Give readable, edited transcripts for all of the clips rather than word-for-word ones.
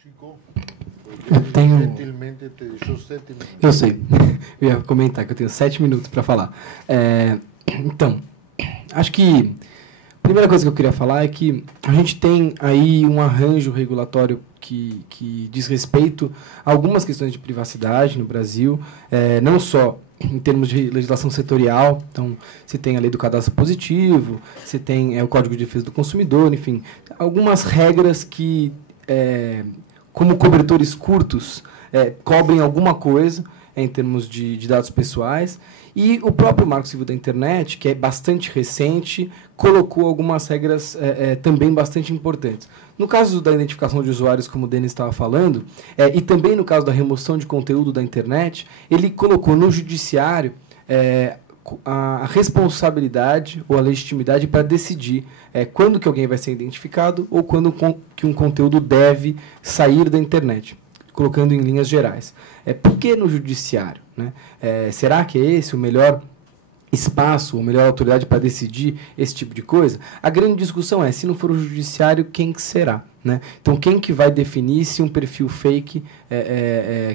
Chico, Eu tenho... gentilmente te deixou 7 minutos. Eu sei. Eu ia comentar que eu tenho 7 minutos para falar. Então, acho que a primeira coisa que eu queria falar é que a gente tem aí um arranjo regulatório que diz respeito a algumas questões de privacidade no Brasil, não só em termos de legislação setorial. Então, você tem a lei do cadastro positivo, você tem o Código de Defesa do Consumidor, enfim, algumas regras que, como cobertores curtos, cobrem alguma coisa em termos de dados pessoais. E o próprio Marco Civil da Internet, que é bastante recente, colocou algumas regras também bastante importantes. No caso da identificação de usuários, como o Denis estava falando, e também no caso da remoção de conteúdo da internet, ele colocou no judiciário a responsabilidade ou a legitimidade para decidir quando que alguém vai ser identificado ou quando que um conteúdo deve sair da internet, colocando em linhas gerais. Por que no judiciário, né? Será que é esse o melhor espaço, ou melhor autoridade para decidir esse tipo de coisa? A grande discussão é, se não for o judiciário, quem que será? Né? Então, quem que vai definir se um perfil fake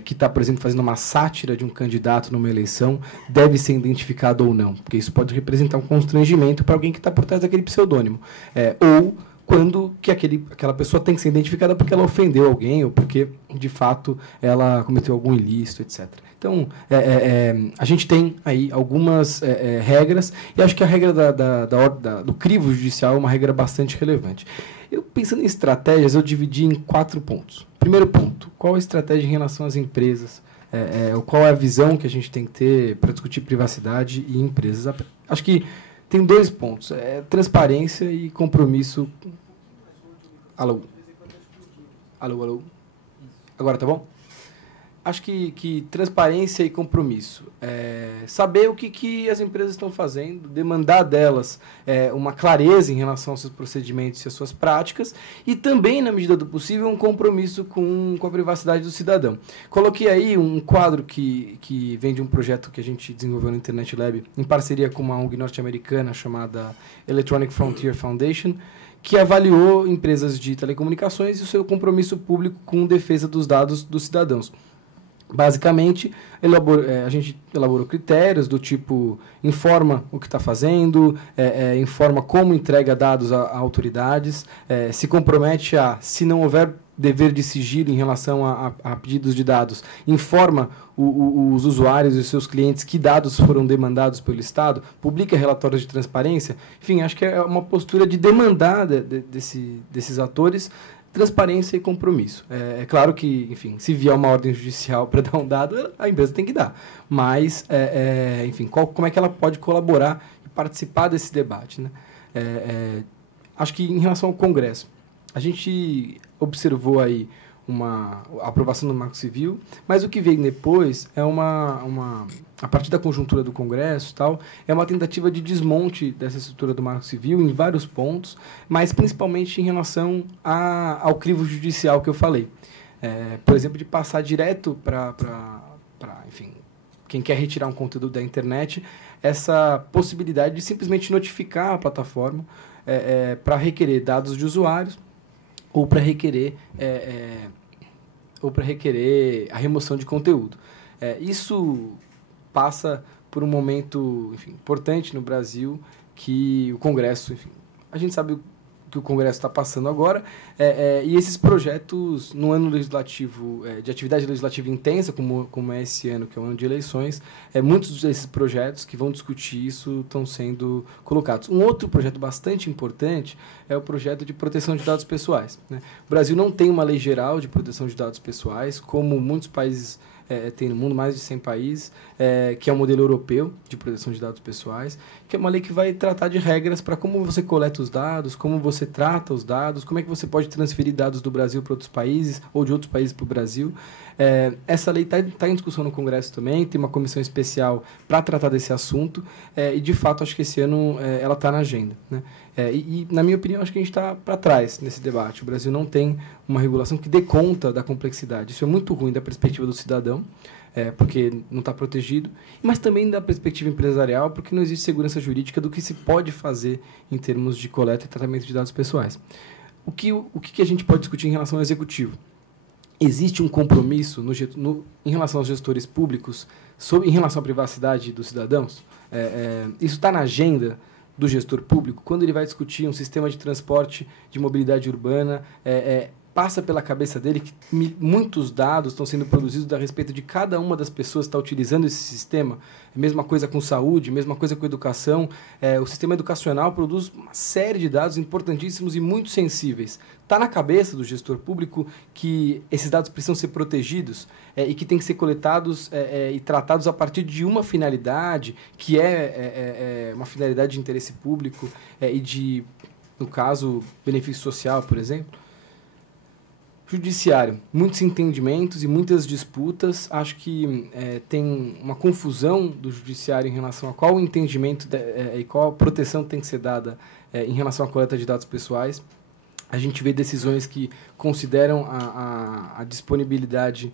que está, por exemplo, fazendo uma sátira de um candidato numa eleição deve ser identificado ou não? Porque isso pode representar um constrangimento para alguém que está por trás daquele pseudônimo. Ou quando que aquela pessoa tem que ser identificada porque ela ofendeu alguém ou porque, de fato, ela cometeu algum ilícito, etc. Então, a gente tem aí algumas regras, e acho que a regra do crivo judicial é uma regra bastante relevante. Eu, pensando em estratégias, eu dividi em 4 pontos. Primeiro ponto, qual a estratégia em relação às empresas? Qual é a visão que a gente tem que ter para discutir privacidade e empresas? Acho que tem 2 pontos, transparência e compromisso. Alô? Alô, alô? Agora tá bom? Acho que transparência e compromisso. Saber o que as empresas estão fazendo, demandar delas uma clareza em relação aos seus procedimentos e às suas práticas, e também, na medida do possível, um compromisso com a privacidade do cidadão. Coloquei aí um quadro que vem de um projeto que a gente desenvolveu no Internet Lab, em parceria com uma ONG norte-americana chamada Electronic Frontier Foundation, que avaliou empresas de telecomunicações e o seu compromisso público com defesa dos dados dos cidadãos. Basicamente, a gente elaborou critérios do tipo: informa o que está fazendo, informa como entrega dados a autoridades, se compromete se não houver dever de sigilo em relação a pedidos de dados, informa os usuários e os seus clientes que dados foram demandados pelo Estado, publica relatórios de transparência. Enfim, acho que é uma postura de demandar desses atores transparência e compromisso. É claro que, enfim, se vier uma ordem judicial para dar um dado, a empresa tem que dar. Mas, enfim, como é que ela pode colaborar e participar desse debate, né? Acho que, em relação ao Congresso, a gente observou aí a aprovação do Marco Civil, mas o que veio depois é a partir da conjuntura do Congresso, é uma tentativa de desmonte dessa estrutura do Marco Civil em vários pontos, mas principalmente em relação ao crivo judicial que eu falei. Por exemplo, de passar direto para enfim, quem quer retirar um conteúdo da internet, essa possibilidade de simplesmente notificar a plataforma para requerer dados de usuários, ou para requerer a remoção de conteúdo. Isso passa por um momento, enfim, importante no Brasil, que o Congresso, enfim, a gente sabe o que o Congresso está passando agora, e esses projetos, no ano legislativo, de atividade legislativa intensa, como é esse ano, que é o ano de eleições, muitos desses projetos que vão discutir isso estão sendo colocados. Um outro projeto bastante importante é o projeto de proteção de dados pessoais, né? O Brasil não tem uma lei geral de proteção de dados pessoais, como muitos países tem no mundo, mais de 100 países, que é o modelo europeu de proteção de dados pessoais, que é uma lei que vai tratar de regras para como você coleta os dados, como você trata os dados, como é que você pode transferir dados do Brasil para outros países ou de outros países para o Brasil. Essa lei está em discussão no Congresso também, tem uma comissão especial para tratar desse assunto, e, de fato, acho que esse ano ela está na agenda, né? E, na minha opinião, acho que a gente está para trás nesse debate. O Brasil não tem uma regulação que dê conta da complexidade. Isso é muito ruim da perspectiva do cidadão, porque não está protegido, mas também da perspectiva empresarial, porque não existe segurança jurídica do que se pode fazer em termos de coleta e tratamento de dados pessoais. O que a gente pode discutir em relação ao executivo? existe um compromisso em relação aos gestores públicos em relação à privacidade dos cidadãos? Isso está na agenda do gestor público? Quando ele vai discutir um sistema de transporte de mobilidade urbana, passa pela cabeça dele que muitos dados estão sendo produzidos a respeito de cada uma das pessoas que está utilizando esse sistema. Mesma coisa com saúde, mesma coisa com educação. O sistema educacional produz uma série de dados importantíssimos e muito sensíveis. Está na cabeça do gestor público que esses dados precisam ser protegidos e que têm que ser coletados e tratados a partir de uma finalidade, que uma finalidade de interesse público e de, no caso, benefício social, por exemplo. Judiciário, muitos entendimentos e muitas disputas. Acho que tem uma confusão do judiciário em relação a qual o entendimento e qual a proteção tem que ser dada em relação à coleta de dados pessoais. A gente vê decisões que consideram a disponibilidade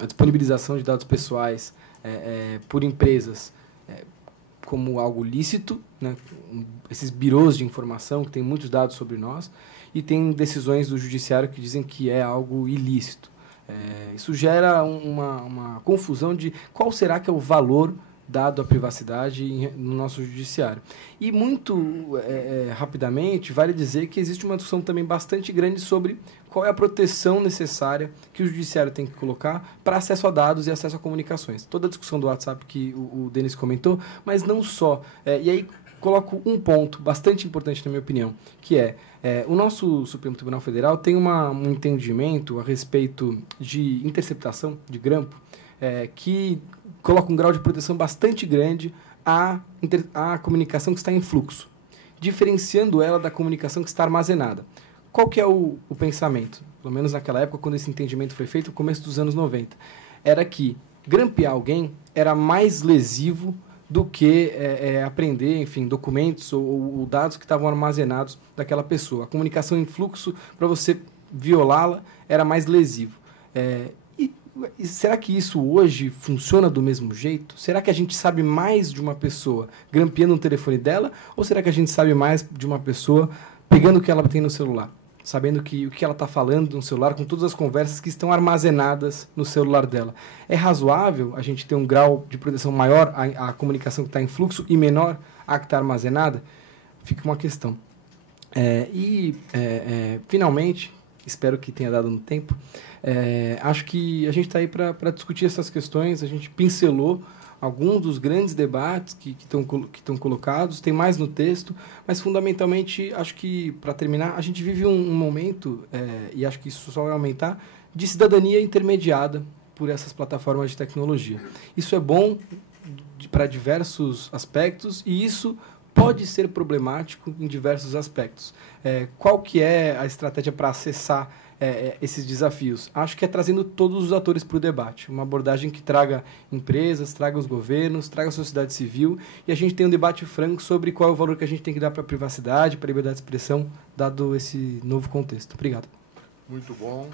a disponibilização de dados pessoais por empresas como algo lícito, né? Esses birôs de informação que têm muitos dados sobre nós, e tem decisões do judiciário que dizem que é algo ilícito. Isso gera uma confusão de qual será que é o valor dado à privacidade no nosso judiciário. E muito rapidamente, vale dizer que existe uma discussão também bastante grande sobre qual é a proteção necessária que o judiciário tem que colocar para acesso a dados e acesso a comunicações. Toda a discussão do WhatsApp que o Denis comentou, mas não só. E aí coloco um ponto bastante importante, na minha opinião, que o nosso Supremo Tribunal Federal tem um entendimento a respeito de interceptação, de grampo, que coloca um grau de proteção bastante grande à comunicação que está em fluxo, diferenciando ela da comunicação que está armazenada. Qual que é o pensamento? Pelo menos naquela época, quando esse entendimento foi feito, no começo dos anos 90, era que grampear alguém era mais lesivo do que apreender, enfim, documentos ou dados que estavam armazenados daquela pessoa. A comunicação em fluxo, para você violá-la, era mais lesivo. E será que isso hoje funciona do mesmo jeito? Será que a gente sabe mais de uma pessoa grampeando um telefone dela? Ou será que a gente sabe mais de uma pessoa pegando o que ela tem no celular? Sabendo o que ela está falando no celular, com todas as conversas que estão armazenadas no celular dela. É razoável a gente ter um grau de proteção maior à comunicação que está em fluxo e menor à que está armazenada? Fica uma questão. Finalmente, espero que tenha dado no tempo, acho que a gente está aí para discutir essas questões. A gente pincelou alguns dos grandes debates que estão colocados, tem mais no texto, mas fundamentalmente, acho que, para terminar, a gente vive um momento, e acho que isso só vai aumentar, de cidadania intermediada por essas plataformas de tecnologia. Isso é bom para diversos aspectos e isso pode ser problemático em diversos aspectos. Qual que é a estratégia para acessar esses desafios? Acho que é trazendo todos os atores para o debate. Uma abordagem que traga empresas, traga os governos, traga a sociedade civil, e a gente tem um debate franco sobre qual é o valor que a gente tem que dar para a privacidade, para a liberdade de expressão, dado esse novo contexto. Obrigado. Muito bom.